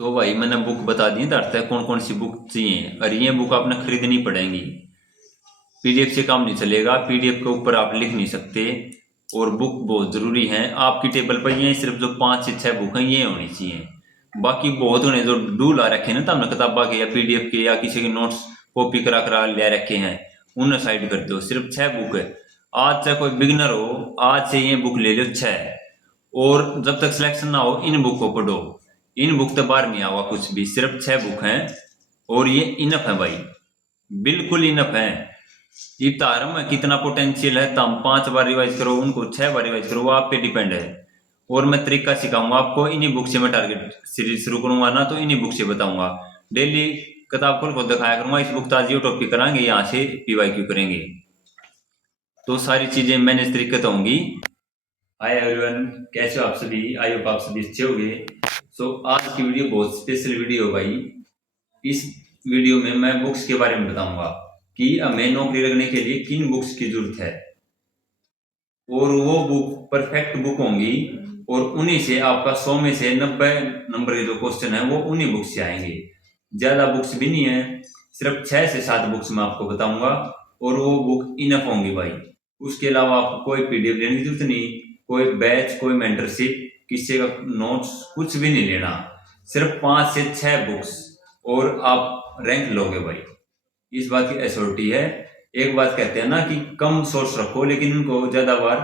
तो भाई मैंने बुक बता दी है कौन कौन सी बुक चाहिए, और ये बुक आपने खरीदनी पड़ेगी। पीडीएफ से काम नहीं चलेगा, पीडीएफ के ऊपर आप लिख नहीं सकते। और बुक बहुत जरूरी है आपकी टेबल पर। ये सिर्फ जो 5 से 6 बुक हैं ये होनी चाहिए। बाकी बहुत होने जो डूल आ रखे हैं ना, तो हमने किताबा के या पीडीएफ के या किसी के नोट्स कॉपी करा करा ले रखे हैं, उन्हें साइड कर दो। सिर्फ 6 बुक है। आज से कोई बिगनर हो, आज से ये बुक ले लो 6। और जब तक सिलेक्शन ना हो इन बुक को पढ़ो। इन बुक तो बाहर नहीं आवा कुछ भी, सिर्फ 6 बुक हैं और ये इनफ है भाई, बिल्कुल इनफ है। ये तारम में कितना पोटेंशियल है, तो हम 5 बार रिवाइज करो, उनको 6 बार रिवाइज करो, वो आप पे डिपेंड है। और मैं तरीका सिखाऊंगा आपको, इन्हीं बुक से मैं टारगेट सीरीज शुरू करूंगा ना, तो इन्हीं बुक से बताऊंगा। डेली किताब खोल को दिखाया करूंगा, इस बुक ताजी टॉपिक कराएंगे, यहाँ से पीवाईक्यू करेंगे। तो सारी चीजें मैंने इस तरीके से होंगी। हाय एवरीवन, कैसे हो आप सभी? आई होप आप सभी अच्छे होंगे। सो आज की वीडियो बहुत स्पेशल वीडियो है भाई। इस वीडियो में मैं बुक्स के बारे में बताऊंगा कि हमें नौकरी लगने के लिए किन बुक्स की जरूरत है, और वो बुक परफेक्ट बुक होंगी, और उन्हीं से आपका 100 में से 90 नंबर के जो क्वेश्चन है वो उन्हीं बुक्स से आएंगे। ज्यादा बुक्स भी नहीं है, सिर्फ 6 से 7 बुक्स मैं आपको बताऊंगा, और वो बुक इनफ होंगी भाई। उसके अलावा आपको कोई पीडीएफ लेने की जरूरत नहीं, कोई बैच, कोई मेंटरशिप, किसी का नोट्स कुछ भी नहीं लेना। सिर्फ 5 से 6 बुक्स और आप रैंक लोगे भाई, इस बात की एश्योरिटी है। एक बात कहते हैं ना कि कम सोर्स रखो लेकिन उनको ज्यादा बार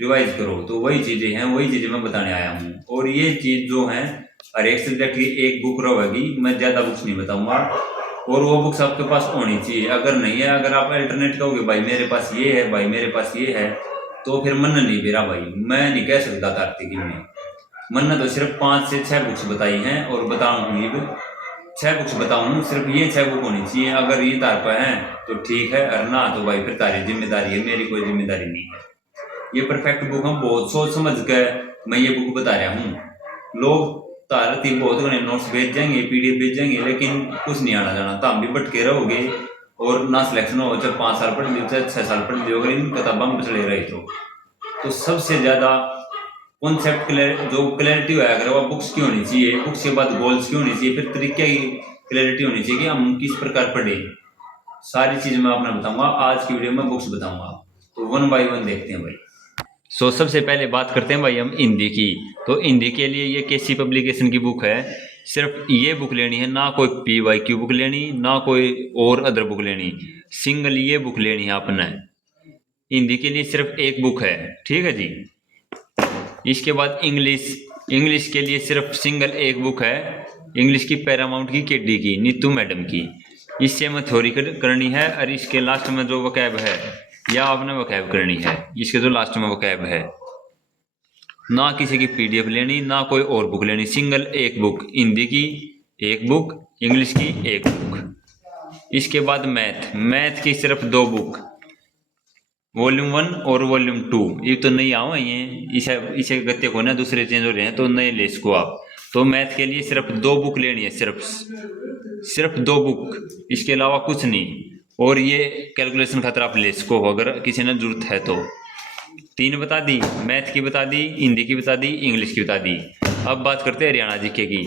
रिवाइज करो, तो वही चीजें हैं, वही चीजें मैं बताने आया हूँ। और ये चीज जो है, हर एक सब्जेक्ट की एक बुक रहेगी, मैं ज्यादा बुक्स नहीं बताऊंगा। और वो बुक्स आपके पास होनी चाहिए। अगर नहीं है, अगर आप अल्टरनेट कहोगे भाई मेरे पास ये है, भाई मेरे पास ये है, तो फिर मन नहीं मेरा भाई, मैं नहीं कह सकता कार्तिकी में। मन ने तो सिर्फ 5 से 6 बुक्स बताई हैं, और बताऊंगी 6 बुक्स बताऊं, सिर्फ ये 6 बुक होनी चाहिए। अगर ये तार पर है तो ठीक है, और ना तो भाई फिर तारी जिम्मेदारी है, मेरी कोई जिम्मेदारी नहीं है। ये परफेक्ट बुक हम बहुत सोच समझ कर मैं ये बुक बता रहा हूँ। लोग तारती बहुत घने नोट्स भेज जाएंगे, पीडीएफ भेज जाएंगे, लेकिन कुछ नहीं आना जाना, तो हम भी भटके रहोगे और ना सिलेक्शन हो। जब 5 साल पढ़ ली, चाहे 6 साल पढ़ ली, अगर इन किताबों में चले रहे तो सबसे ज्यादा कॉन्सेप्ट जो क्लैरिटी होया अगर वो बुक्स की होनी चाहिए, बुक्स के बाद गोल्स की होनी चाहिए, फिर तरीके की क्लैरिटी होनी चाहिए कि हम किस प्रकार पढ़े। सारी चीज मैं आपने बताऊंगा आज की वीडियो में, बुक्स बताऊंगा। तो 1 बाय 1 देखते हैं भाई। सबसे पहले बात करते हैं भाई हम हिंदी की। तो हिंदी के लिए ये केसी पब्लिकेशन की बुक है। सिर्फ ये बुक लेनी है, ना कोई पीवाईक्यू बुक लेनी, ना कोई और अदर बुक लेनी, सिंगल ये बुक लेनी है आपने। हिंदी के लिए सिर्फ एक बुक है, ठीक है जी। इसके बाद इंग्लिश के लिए सिर्फ सिंगल एक बुक है, इंग्लिश की पैरामाउंट की केडी की, नीतू मैडम की। इससे हमें थ्योरी करनी है, और इसके लास्ट में जो वकैब है या आपने वकैब करनी है, इसके जो लास्ट में वकैब है। ना किसी की पीडीएफ लेनी, ना कोई और बुक लेनी, सिंगल एक बुक। हिंदी की एक बुक, इंग्लिश की एक बुक। इसके बाद मैथ की सिर्फ 2 बुक, वॉल्यूम 1 और वॉल्यूम 2। ये तो नहीं आओ, ये इसे गत्ते को ना दूसरे चेंज हो रहे हैं, तो नए ले इसको आप। तो मैथ के लिए सिर्फ 2 बुक लेनी है, सिर्फ 2 बुक, इसके अलावा कुछ नहीं। और ये कैलकुलेशन खातर आप ले इसको, अगर किसी ने जरूरत है तो। 3 बता दी, मैथ की बता दी, हिंदी की बता दी, इंग्लिश की बता दी। अब बात करते हैं हरियाणा जीके की,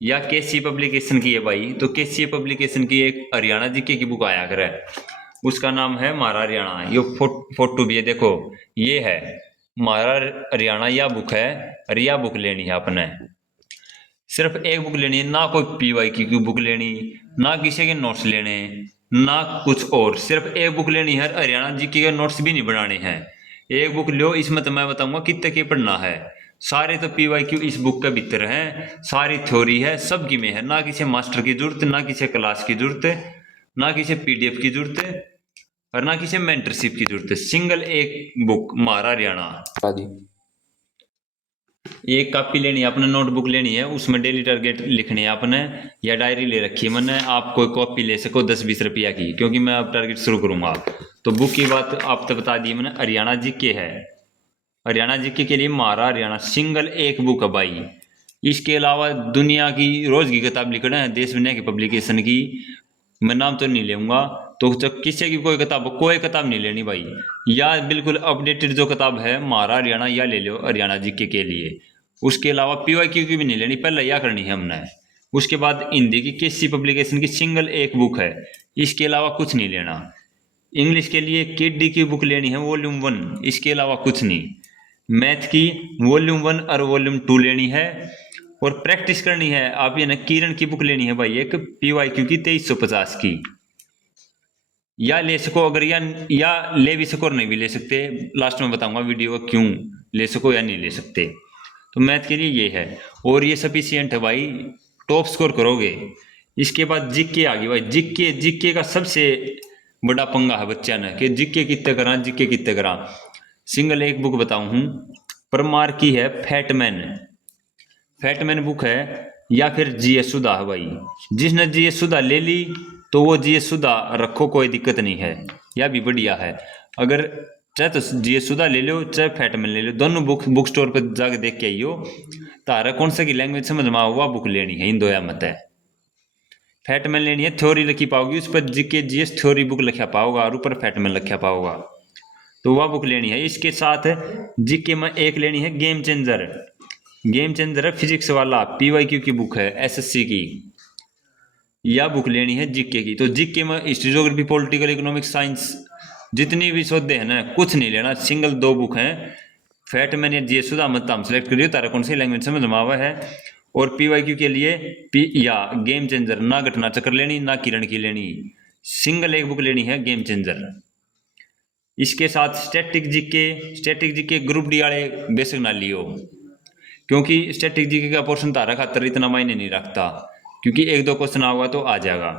या केसी पब्लिकेशन की है भाई। तो केसी पब्लिकेशन की एक हरियाणा जीके की बुक आया करे, उसका नाम है मारा हरियाणा। ये फोटो भी है, देखो ये है मारा हरियाणा, या बुक है। और यह बुक लेनी है आपने, सिर्फ एक बुक लेनी है, ना कोई पीवाईक्यू की बुक लेनी, ना किसी के नोट्स लेने, ना कुछ और। सिर्फ एक बुक लेनी है, हरियाणा जीके के नोट्स भी नहीं बनाने हैं। एक बुक लो, इसमें तो मैं बताऊंगा कितने के पढ़ना है। सारे तो पीवाईक्यू इस बुक के भीतर हैं, सारी थ्योरी है, सबकी में है। ना किसी मास्टर की जरूरत, ना किसी क्लास की जरूरत, ना किसी पीडीएफ की जरूरत है, और ना किसी मेंटरशिप की जरूरत है। सिंगल एक बुक मारा हरियाणा। एक कॉपी लेनी है आपने, नोटबुक लेनी है, उसमें डेली टारगेट लिखने है आपने, या डायरी ले रखी है मैंने। आप कोई कॉपी ले सको 10-20 रुपया की, क्योंकि मैं अब टारगेट शुरू करूंगा। तो बुक की बात आप तो बता दी मैंने, हरियाणा जीके है। हरियाणा जीके के लिए मारा हरियाणा सिंगल एक बुक है भाई। इसके अलावा दुनिया की रोज की किताब लिखना है, देश दुनिया की पब्लिकेशन की, मैं नाम तो नहीं लूंगा। तो किसी की कोई किताब नहीं लेनी भाई, या बिल्कुल अपडेटेड जो किताब है मारा हरियाणा या ले लो हरियाणा जीके के लिए। उसके अलावा पीवाईक्यू की भी नहीं लेनी, पहले यह करनी है हमने। उसके बाद हिंदी की किसी पब्लिकेशन की सिंगल एक बुक है, इसके अलावा कुछ नहीं लेना। इंग्लिश के लिए किडी की बुक लेनी है वॉल्यूम 1, इसके अलावा कुछ नहीं। मैथ की वॉल्यूम 1 और वॉल्यूम 2 लेनी है। और प्रैक्टिस करनी है आप ये ना किरण की बुक लेनी है भाई, एक PYQ की 2350 की, या ले सको अगर, या ले भी सको और नहीं भी ले सकते। लास्ट में बताऊंगा वीडियो का क्यों ले सको या नहीं ले सकते। तो मैथ के लिए ये है और ये सफिशियंट है भाई, टॉप स्कोर करोगे। इसके बाद जीके आ गई भाई। जीके का सबसे बड़ा पंगा है बच्चा ने कि जीके कितने करा, जीके कितने करा। सिंगल एक बुक बताऊं हूं, परमार की है फैटमैन बुक है, या फिर GS सुधा है भाई। जिसने GS सुधा ले ली तो वो GS सुधा रखो, कोई दिक्कत नहीं है, यह भी बढ़िया है। अगर चाहे तो GS सुधा ले लो चाहे फैटमैन ले लो, दोनों बुक स्टोर पर जाके देख के आइयो, तारा कौन सा की लैंग्वेज समझ में हुआ बुक लेनी है, इन दो या मत है। फैटमैन लेनी है, थ्योरी लिखी पाओगी, उस पर जीके GS थ्योरी बुक लिखा पाओगा और ऊपर फैटमैन लिखा पाओगा, तो वह बुक लेनी है। इसके साथ जीके में एक लेनी है गेम चेंजर है फिजिक्स वाला, PYQ की बुक है SSC की, यह बुक लेनी है जीके की। तो जीके में history, geography, political, economics, science जितनी भी शोधे हैं ना, कुछ नहीं लेना, सिंगल 2 बुक हैं, फैटमैन या GS सुधा मत हम सेलेक्ट करियो, तारा कौन सी लैंग्वेज समझ में आवा है। और PYQ के लिए या गेम चेंजर, ना घटना चक्र लेनी ना किरण की लेनी, सिंगल एक बुक लेनी है गेम चेंजर। इसके साथ स्टैटिक जीके ग्रुप डी वाले बेसिक ना लियो, क्योंकि स्टैटिक जीके का पोर्शन तारा खातर इतना मायने नहीं रखता, क्योंकि 1-2 क्वेश्चन आऊगा तो आ जाएगा,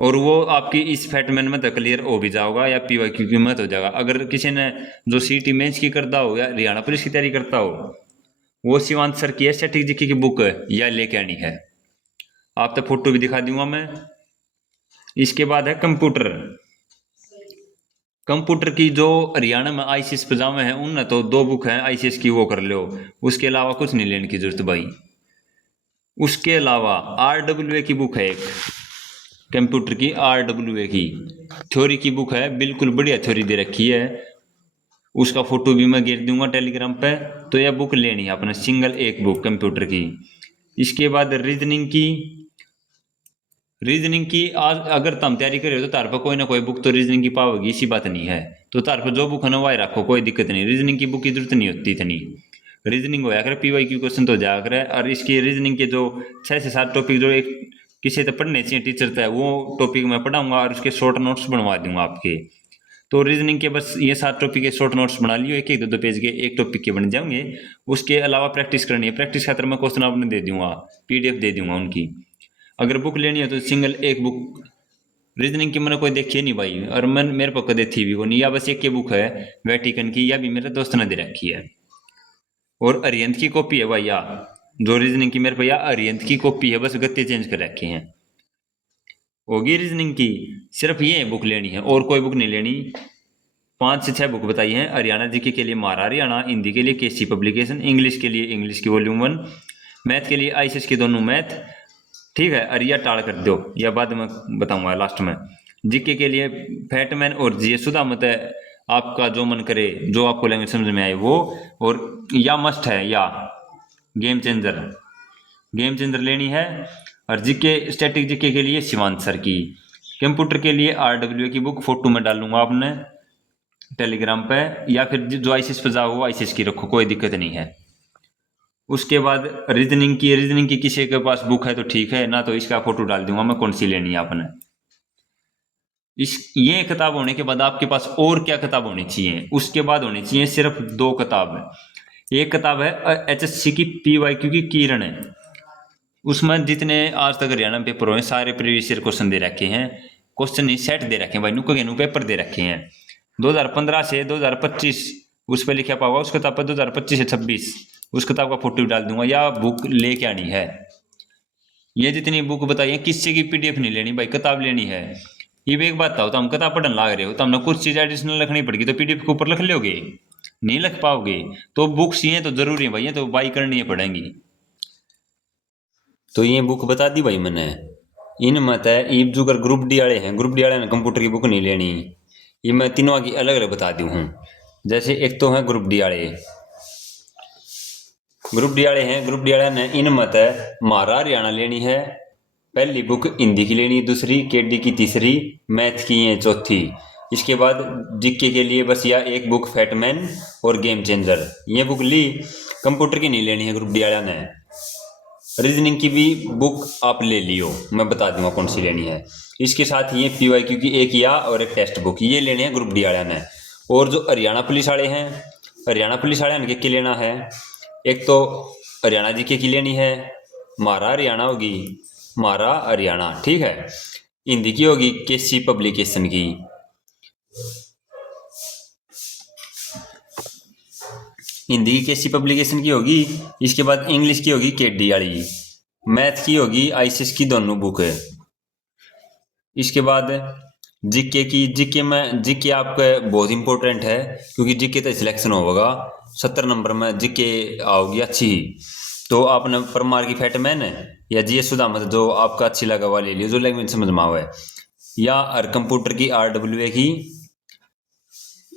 और वो आपकी इस फैटमैन में तो क्लियर हो भी जाओगा या PYQ की मत हो जाएगा। अगर किसी ने जो CT मेंस की करता हो या हरियाणा पुलिस की तैयारी करता हो, वो शिवांत सर की है स्टैटिक जीके की बुक या लेके आनी है, आप तो फोटो भी दिखा दूंगा मैं। इसके बाद है कंप्यूटर की, जो हरियाणा में ICS पजामे हैं उन तो 2 बुक हैं ICS की, वो कर लो, उसके अलावा कुछ नहीं लेने की जरूरत भाई। उसके अलावा RWA की बुक है एक, कंप्यूटर की RWA की थ्योरी की बुक है, बिल्कुल बढ़िया थ्योरी दे रखी है, उसका फोटो भी मैं गिर दूंगा टेलीग्राम पे। तो यह बुक लेनी है अपने, सिंगल एक बुक कंप्यूटर की। इसके बाद रीजनिंग की आज अगर तुम तैयारी करे तो तार पर कोई ना कोई बुक तो रीजनिंग की पाओगी, इसी बात नहीं है, तो तार पर जो बुक है ना वही रखो, कोई दिक्कत नहीं, रीजनिंग की बुक की जरूरत नहीं होती इतनी। रीजनिंग होया करे, PYQ क्वेश्चन तो जाया करे, और इसकी रीजनिंग के जो 6 से 7 टॉपिक जो एक किसी तो पढ़ने चाहिए टीचर था, वो टॉपिक मैं पढ़ाऊंगा और उसके शॉर्ट नोट्स बनवा दूंगा आपके। तो रीजनिंग के बस ये 7 टॉपिक के शॉर्ट नोट्स बना लियो, एक 2 पेज के, एक टॉपिक के बन जाएंगे। उसके अलावा प्रैक्टिस करनी है, प्रैक्टिस खातर मैं क्वेश्चन आपने दे दूंगा, PDF दे दूंगा उनकी। अगर बुक लेनी है तो सिंगल एक बुक, रीजनिंग की मैंने कोई देखी नहीं भाई, और मैं मेरे को कदे थी भी वो नहीं, या बस एक ही बुक है वेटिकन की, या भी मेरे दोस्त ने दे रखी है। और अरियंत की कॉपी है भाई, या जो रीजनिंग की मेरे पे या अरियंत की कॉपी है, बस गत्ते चेंज कर रखे हैं। होगी रीजनिंग की, सिर्फ ये बुक लेनी है और कोई बुक नहीं लेनी। 5 से 6 बुक बताई हैं। हरियाणा जीके के लिए मारा हरियाणा, हिंदी के लिए KC पब्लिकेशन, इंग्लिश के लिए इंग्लिश की वॉल्यूम 1, मैथ के लिए ICS के दोनों मैथ, ठीक है। अरिया टाल कर दो, या बाद में बताऊंगा लास्ट में। जीके के लिए फैटमैन और GS सुधा मत है, आपका जो मन करे, जो आपको लैंग्वेज समझ में आए वो। और या मस्ट है या गेम चेंजर लेनी है। और जीके स्टैटिक जीके के लिए शिवांत सर की, कंप्यूटर के लिए RWA की बुक फोटो में डालूंगा आपने टेलीग्राम पे, या फिर जो ICS पे जाओ वो ICS की रखो, कोई दिक्कत नहीं है। उसके बाद रीजनिंग की किसी के पास बुक है तो ठीक है, ना तो इसका फोटो डाल दूंगा मैं कौन सी लेनी है आपने। ये किताब होने के बाद आपके पास और क्या किताब होनी चाहिए, उसके बाद होनी चाहिए सिर्फ 2 किताब है। एक किताब है HSC की PYQ की किरण है, उसमें जितने आज तक हरियाणा में पेपर हुए सारे प्रीवियस ईयर क्वेश्चन दे रखे हैं, क्वेश्चन नहीं सेट दे रखे हैं भाई, नुक्के नु पेपर दे रखे हैं 2015 से 2025, उस पर लिखा पाओगा उस किताब पर 2025 से 26, उस किताब का फोटो डाल दूंगा, या बुक लेके आनी है। ये जितनी बुक बताई है किसी की PDF नहीं लेनी भाई, किताब लेनी है। ये एक बात तो हम किताब पढ़ने लाग रहे हो तो हमने कुछ चीज़ एडिशनल लिखनी पड़ेगी, तो PDF के ऊपर लिख लोगे, नहीं लिख पाओगे। तो बुक्स ये तो जरूरी है भाई, ये तो बाई करनी पड़ेंगी। तो ये बुक बता दी भाई मैंने, इन मत है ईब जो ग्रुप डी वाले हैं, ग्रुप डी वाले ने कंप्यूटर की बुक नहीं लेनी, ये मैं तीनों की अलग अलग बता दी हूँ। जैसे एक तो है ग्रुप डी वाले, ग्रुप डी वाले हैं, ग्रुप डी वाले ने इन मत है महारा हरियाणा लेनी है, पहली बुक हिंदी की लेनी, दूसरी केडी की, तीसरी मैथ की है, चौथी। इसके बाद जीके के लिए बस या एक बुक फैटमैन और गेम चेंजर, ये बुक ली। कंप्यूटर की नहीं लेनी है ग्रुप डी वाला ने। रीजनिंग की भी बुक आप ले लियो, मैं बता दूंगा कौन सी लेनी है। इसके साथ ये पीवाईक्यू की एक या और एक टेक्स्ट बुक, ये लेने हैं ग्रुप डी वाला ने। और जो हरियाणा पुलिस वाले हैं, हरियाणा पुलिस वाले ने क्या लेना है, एक तो हरियाणा जीके की लेनी है, मारा हरियाणा होगी, मारा हरियाणा, ठीक है। हिंदी की होगी केसी पब्लिकेशन की, हिंदी की केसी पब्लिकेशन की होगी। इसके बाद इंग्लिश की होगी केडी वाली, मैथ की होगी आईसीएस की दोनों बुक है। इसके बाद जीके की, जीके में जीके आपका बहुत इंपॉर्टेंट है क्योंकि जीके तो सिलेक्शन होगा 70 नंबर में जीके आओगी अच्छी ही। तो आपने परमार की फैटमैन या जीएस सुदामा जो आपका अच्छी लगा हुआ ले लियो, जो लैंग्वेज समझ में आवे, या और कंप्यूटर की आरडब्ल्यूए की,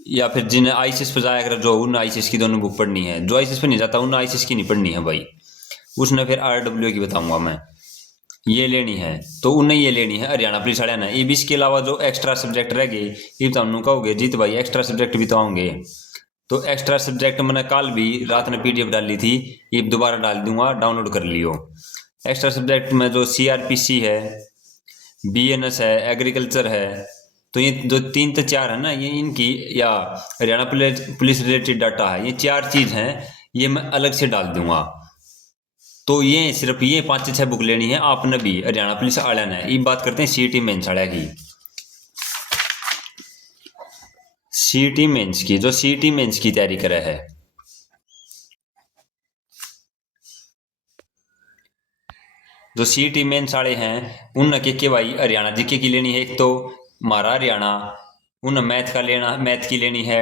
या फिर जिन्हें आईसीएस पे जाया कर जो उन आईसीएस की दोनों बुक पढ़नी है। जो आईसीएस पे नहीं जाता उन आईसीएस की नहीं पढ़नी है भाई, उसने फिर आरडब्ल्यूए की बताऊंगा मैं, ये लेनी है। तो उन्हें ये लेनी है हरियाणा पुलिस वाले ने। ये भी इसके अलावा जो एक्स्ट्रा सब्जेक्ट रह गए ये तो कहोगे जीत भाई एक्स्ट्रा सब्जेक्ट भी तो आऊंगे। तो एक्स्ट्रा सब्जेक्ट मैंने कल भी रात में पीडीएफ डाली थी, ये दोबारा डाल दूंगा, डाउनलोड कर लियो। एक्स्ट्रा सब्जेक्ट में जो सीआरपीसी है, बीएनएस है, एग्रीकल्चर है, तो ये जो 3 से 4 है ना, ये इनकी या हरियाणा पुलिस रिलेटेड डाटा है, ये 4 चीज़ हैं, ये मैं अलग से डाल दूंगा। तो ये सिर्फ ये 5 से 6 बुक लेनी है आपने भी हरियाणा पुलिस वाले ने। ये बात करते हैं सीईटी मेंस वाले की, सीईटी मेंस की, जो सीईटी मेंस की तैयारी करे है। जो सीईटी मेंस वाले हैं उन के भाई हरियाणा जीके की लेनी है, एक तो मारा हरियाणा, उन मैथ का लेना, मैथ की लेनी है,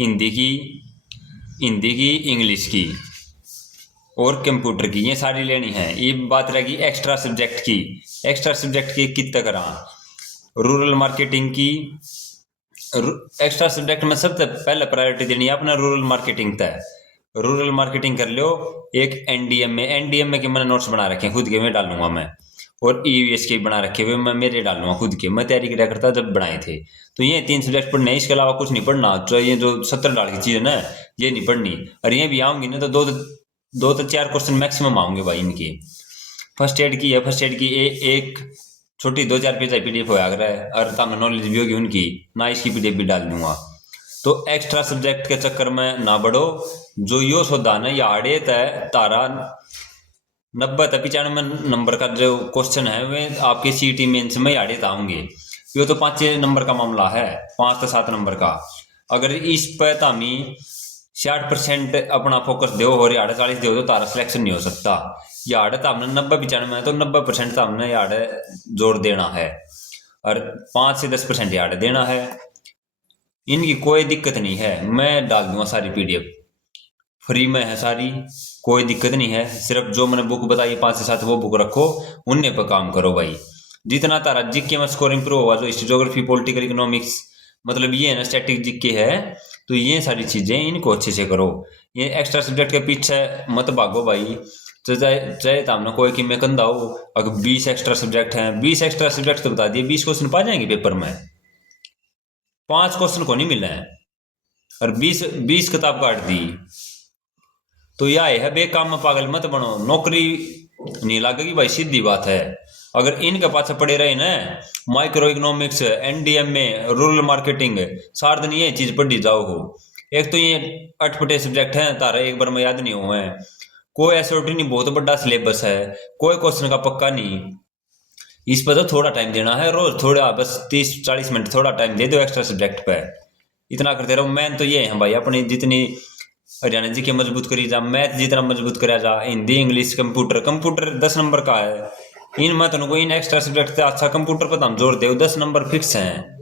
हिंदी की, इंग्लिश की और कंप्यूटर की, ये सारी लेनी है। ये बात रहेगी एक्स्ट्रा सब्जेक्ट की। एक्स्ट्रा सब्जेक्ट की कितना करा, रूरल मार्केटिंग की, एक्स्ट्रा सब्जेक्ट में सबसे पहले प्रायोरिटी देनी है अपना रूरल मार्केटिंग तय। रूरल मार्केटिंग कर लो। एक एनडीएमए के मैंने नोट्स बना रखे हैं खुद के, मैं डालूंगा मैं, और ईवीएस के बना रखे हुए मैं मेरे डालूंगा खुद के, मैं तैयारी किया करता जब बनाए थे। तो ये 3 सब्जेक्ट पढ़ने, इसके अलावा कुछ नहीं पढ़ना। तो ये जो 70 डाल की चीज़ है ना, ये नहीं पढ़नी। और ये भी आऊंगी ना तो 2 से 4 क्वेश्चन मैक्सिमम आऊंगे भाई इनके। फर्स्ट एड की है, फर्स्ट एड की एक छोटी 2-4 पेज पीडीएफ होया कर है, और ताकि नॉलेज भी होगी उनकी ना, इसकी पीडीएफ भी डाल दूंगा। तो एक्स्ट्रा सब्जेक्ट के चक्कर में ना बढ़ो। जो यो सौदा ना याड़े तय तारा 90 से 95 नंबर का जो क्वेश्चन है वे आपके सीईटी मेंस में याड़े आऊंगे। यो तो 5 नंबर का मामला है, 5 से 7 नंबर का। अगर इस पर तामी 60% अपना फोकस दो और 40 दो तो तारा सिलेक्शन नहीं हो सकता। यार्ड तो हमने 90-95 है तो 90% तो हमने यार्ड जोड़ देना है, और 5 से 10% यार्ड देना है। इनकी कोई दिक्कत नहीं है, मैं डाल दूंगा सारी पीडीएफ, फ्री में है सारी, कोई दिक्कत नहीं है। सिर्फ जो मैंने बुक बताई 5 से 7 वो बुक रखो, उनने पर काम करो भाई। जितना तारा जीके में स्कोर इंप्रूव होगा, जो हिस्ट्री, ज्योग्राफी, पॉलिटिकल, इकोनॉमिक्स, मतलब ये है ना स्टैटिक जीके है, तो ये सारी चीजें इनको अच्छे से करो। ये एक्स्ट्रा सब्जेक्ट के पीछे मत भागो भाई। तो चाहे हमने कोई कि मैं कंधा हो, अगर 20 एक्स्ट्रा सब्जेक्ट हैं, 20 एक्स्ट्रा सब्जेक्ट तो बता दिए, 20 क्वेश्चन पा जाएंगे पेपर में, 5 क्वेश्चन को नहीं मिले हैं, और 20 किताब काट दी। तो यह है बेकाम में पागल मत बनो, नौकरी नहीं लगेगी भाई, सीधी बात है। अगर इनके पास पड़े रहे ना, micro economics, NDMA, rural marketing, सारा दिन ये चीज पढ़ी जाओ हो। एक तो ये अटपटे सब्जेक्ट हैं तारा एक बार में याद नहीं हुए हैं, कोई एसओटी नहीं, बहुत बड़ा सिलेबस है, कोई क्वेश्चन का पक्का नहीं। इस पर तो थोड़ा टाइम देना है रोज, थोड़ा बस 30-40 मिनट थोड़ा टाइम दे दो एक्स्ट्रा सब्जेक्ट पे, इतना करते रहो। मैन तो ये है भाई, अपनी जितनी हरियाणा जी के मजबूत करी जा, मैथ जितना मजबूत करा जा, हिंदी, इंग्लिश, कंप्यूटर 10 नंबर का है। इन मत इन एक्स्ट्रा सब्जेक्ट से अच्छा कंप्यूटर पर हम जोर दो, 10 नंबर फिक्स हैं,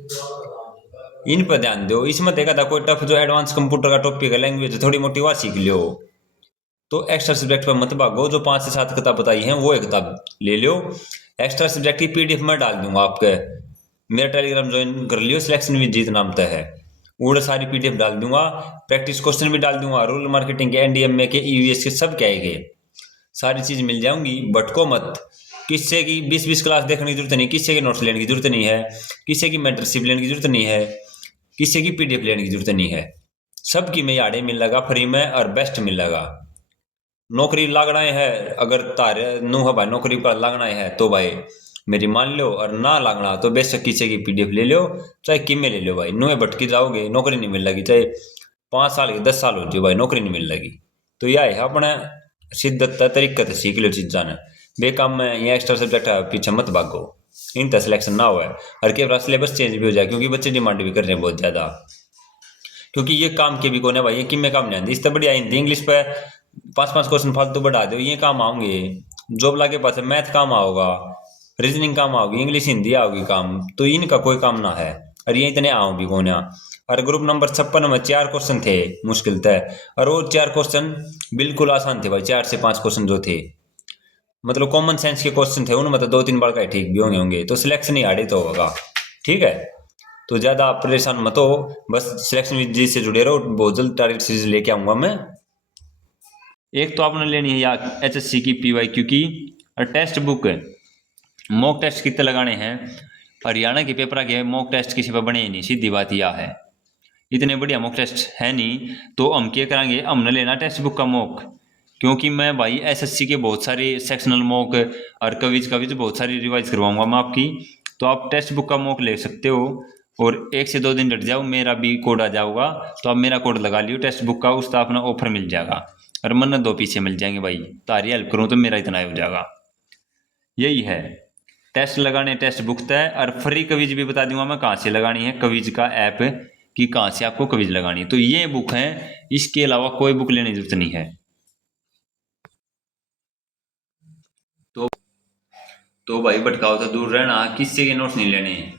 इन पर ध्यान दो। इसमें देखा था कोई टफ जो एडवांस कंप्यूटर का टॉपिक है, लैंग्वेज थोड़ी मोटी वह सीख लो। तो एक्स्ट्रा सब्जेक्ट पर मत भागो, जो 5 से 7 किताब बताई हैं वो एक किताब ले लो। एक्स्ट्रा सब्जेक्ट की पीडीएफ में डाल दूंगा आपके, मेरा टेलीग्राम ज्वाइन कर लियो, सिलेक्शन विद जीत नाम तय है। वो सारी पीडीएफ डाल दूंगा, प्रैक्टिस क्वेश्चन भी डाल दूंगा, रूरल मार्केटिंग के, एनडीएमए के, ईवीएस के, सब क्या आएंगे, सारी चीज मिल जाऊंगी। भटको मत, किससे की 20-20 क्लास देखने की जरूरत नहीं, किससे के नोट्स लेने की जरूरत नहीं है, किससे की मेंटरशिप लेने की जरूरत नहीं है, किससे की पीडीएफ लेने की जरूरत नहीं है। सबकी में याडे मिल लगा फ्री में और बेस्ट मिल लगा। नौकरी लागना है, अगर तारे नू है भाई नौकरी पर लागना है तो भाई मेरी मान लो, और ना लागना तो बेशक किसी की पीडीएफ ले लो, चाहे किमें ले लो भाई, नुए भटकी जाओगे नौकरी नहीं मिल लगी, चाहे 5 साल की 10 साल हो जाए भाई नौकरी नहीं मिल लगी। तो यह है अपने शिद्दत तरीकत सीख लो चीज़ा ने, बेकाम में ये एक्स्ट्रा सब्जेक्ट है पीछे मत भागो, इनका सिलेक्शन ना हुआ है। हर के बार सिलेबस चेंज भी हो जाए, क्योंकि बच्चे डिमांड भी कर रहे हैं बहुत ज़्यादा, क्योंकि ये काम के भी कौन है भाई, ये किमें काम नहीं आती, इससे बढ़िया हिंदी इंग्लिश पे 5-5 क्वेश्चन फालतू बढ़ा दो, ये काम आऊंगे। जॉब लाके पास मैथ काम आओगा, रीजनिंग काम आओगी, इंग्लिश हिंदी आओगी काम, तो इनका कोई काम ना है। और ये इतने आओ भी कौन। और ग्रुप नंबर 56 में 4 क्वेश्चन थे मुश्किल थे, और वो 4 क्वेश्चन बिल्कुल आसान थे भाई, 4 से 5 क्वेश्चन जो थे मतलब कॉमन सेंस के क्वेश्चन थे, उनमें तो 2-3 बार का ठीक भी होंगे, तो सिलेक्शन ही आड़े तो होगा। ठीक है, तो ज़्यादा परेशान मत हो, बस सिलेक्शन विद से जुड़े रहो, बहुत जल्द टारगेट सीरीज लेके आऊँगा मैं। एक तो आपने लेनी है यार एचएससी की पीवाईक्यू की, और टेक्स्ट बुक मॉक टेस्ट कितने लगाने हैं, हरियाणा के पेपर के मॉक टेस्ट किसी पर बने ही नहीं, सीधी बात यह है, इतने बढ़िया मॉक टेस्ट है नहीं, तो हम क्या करेंगे, हमने लेना टेक्स्ट बुक का मॉक, क्योंकि मैं भाई एसएससी के बहुत सारे सेक्शनल मॉक और कविज बहुत सारी रिवाइज करवाऊंगा मैं आपकी, तो आप टेक्स्ट बुक का मॉक ले सकते हो, और 1 से 2 दिन डट जाओ, मेरा भी कोड आ जाऊगा, तो आप मेरा कोड लगा लियो टेक्स्ट बुक का, उसका अपना ऑफर मिल जाएगा, और मन 2 पीछे मिल जाएंगे भाई, तारी हेल्प करूँ तो मेरा इतना ही हो जाएगा। यही है टेस्ट लगाने, टेक्स्ट बुक तय, और फ्री कविज भी बता दूंगा मैं कहाँ से लगानी है, कविज का ऐप कि कहाँ से आपको कविज लगानी है, तो ये बुक है, इसके अलावा कोई बुक लेने की जरूरत नहीं है। तो भाई भटकाओ तो दूर रहना, किससे के नोट्स नहीं लेने हैं।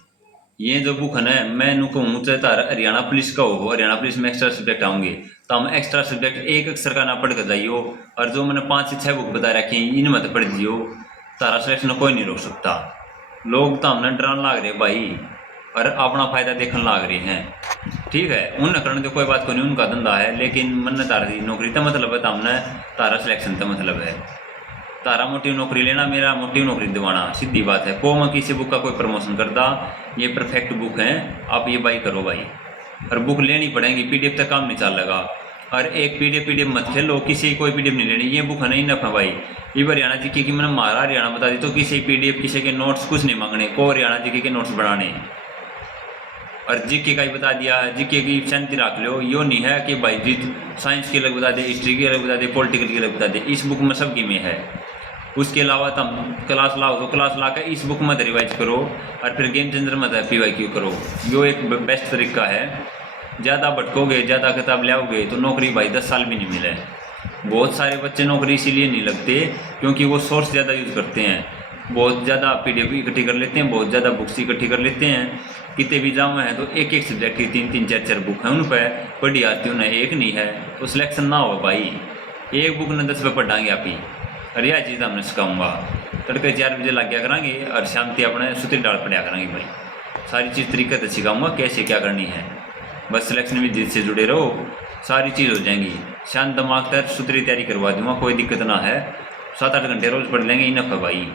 ये जो बुक है ना, मैं नु कहूँ चाहे तारा हरियाणा पुलिस का हो, हरियाणा पुलिस में एक्स्ट्रा सब्जेक्ट आऊंगे, तो हम एक्स्ट्रा सब्जेक्ट एक अक्षर का ना पढ़ कर जाइयो, और जो मैंने 5 से 6 बुक बता रखी हैं इनमें तो पढ़ दियो, तारा सिलेक्शन कोई नहीं रोक सकता। लोग तो हमने डराने लाग रहे भाई, और अपना फायदा देखने लाग रहे हैं। ठीक है, उन करने तो कोई बात को नहीं, उनका धंधा है, लेकिन मन तारा दी नौकरी तो मतलब है, तो हमने तारा सिलेक्शन तो मतलब है, तारा मोटी नौकरी लेना, मेरा मोटी नौकरी दिवाना, सीधी बात है। को मैं किसी बुक का कोई प्रमोशन करता, ये परफेक्ट बुक है, आप ये बाई करो भाई, और बुक लेनी पड़ेगी, पीडीएफ तक काम नहीं चल लगा, और एक पीडीएफ मत खेलो, किसी कोई पीडीएफ नहीं लेनी, ये बुक है नहीं नफा भाई। ये हरियाणा जीके की मैंने मारा हरियाणा बता दी, तो किसी पीडीएफ किसी के नोट्स कुछ नहीं मांगने को, हरियाणा जीके के नोट्स बनाने, और जीके का ही बता दिया, जीके की शांति रख लो, यो नहीं है कि भाई जी साइंस की अलग बता दे, हिस्ट्री की अलग बता दे, पॉलिटिकल की अलग बता दे, इस बुक में सबकी में है। उसके अलावा तुम क्लास लाओ तो क्लास ला कर इस बुक में रिवाइज करो, और फिर गेम चेंजर में पीवाईक्यू करो, यो एक बेस्ट तरीका है। ज़्यादा भटकोगे, ज़्यादा किताब लाओगे तो नौकरी भाई 10 साल भी नहीं मिले। बहुत सारे बच्चे नौकरी इसीलिए नहीं लगते क्योंकि वो सोर्स ज़्यादा यूज़ करते हैं, बहुत ज़्यादा पीडीएफ इकट्ठी कर लेते हैं, बहुत ज़्यादा बुक्स इकट्ठी कर लेते हैं। कितने भी जाओ हैं तो एक एक सब्जेक्ट की 3-3, 4-4 बुक हैं, उन पर पढ़ी आती उन्हें एक नहीं है, तो सिलेक्शन ना हो भाई। एक बुक ने 10 रुपये पढ़ाएंगे आप ही, और यह चीज़ हमने सिखाऊंगा। तड़के 4 बजे लग गया करेंगे, और शांति अपने सुतरी डाल पड़ा करेंगे भाई। सारी चीज़ तरीके से सिखाऊंगा कैसे क्या करनी है, बस सिलेक्शन भी जिससे जुड़े रहो, सारी चीज़ हो जाएंगी। शांत दिमाग तक सुतरी तैयारी करवा दूंगा, कोई दिक्कत ना है। 7-8 घंटे रोज़ पढ़ लेंगे, इनफ है भाई।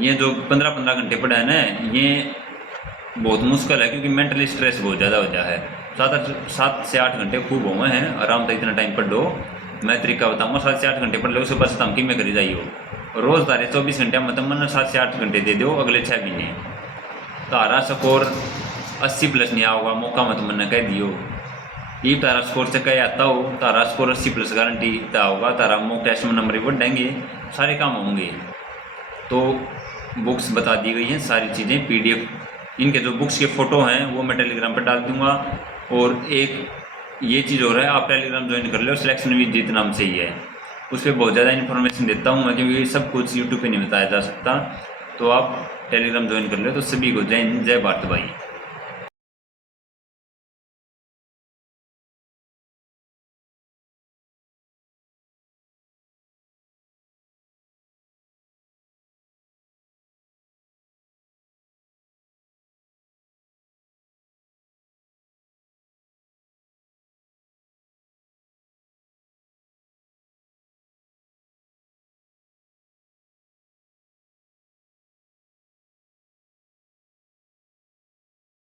ये जो 15-15 घंटे पढ़ा है ना, ये बहुत मुश्किल है, क्योंकि मेंटली स्ट्रेस बहुत ज़्यादा हो जाता है। 7 से 8 घंटे खूब हुए हैं, आराम से इतना टाइम पढ़ लो। मैं तरीका बताऊँगा, 7 से 8 घंटे पढ़ लो, उसके बाद तमकी में करी जाइए। रोज़ तारे 24 घंटे मतलब मन 7 से 8 घंटे दे दो, अगले 6 महीने तारा स्कोर 80+ नहीं आओगा, मौका मत मन कह दियो। ये तारा स्कोर से कह आता हो, तारा स्कोर 80+ गारंटी होगा, तारा मॉक टेस्ट में नंबर बढ़ेंगे, सारे काम होंगे। तो बुक्स बता दी गई हैं सारी चीज़ें, पीडीएफ इनके जो बुक्स के फ़ोटो हैं वो मैं टेलीग्राम पर डाल दूंगा। और एक ये चीज़ हो रहा है, आप टेलीग्राम ज्वाइन कर लो, सिलेक्शन विद जीत नाम से ही है, उस पर बहुत ज़्यादा इन्फॉर्मेशन देता हूँ मैं, क्योंकि सब कुछ यूट्यूब पे नहीं बताया जा सकता। तो आप टेलीग्राम ज्वाइन कर लो, तो सभी को जय भारत भाई।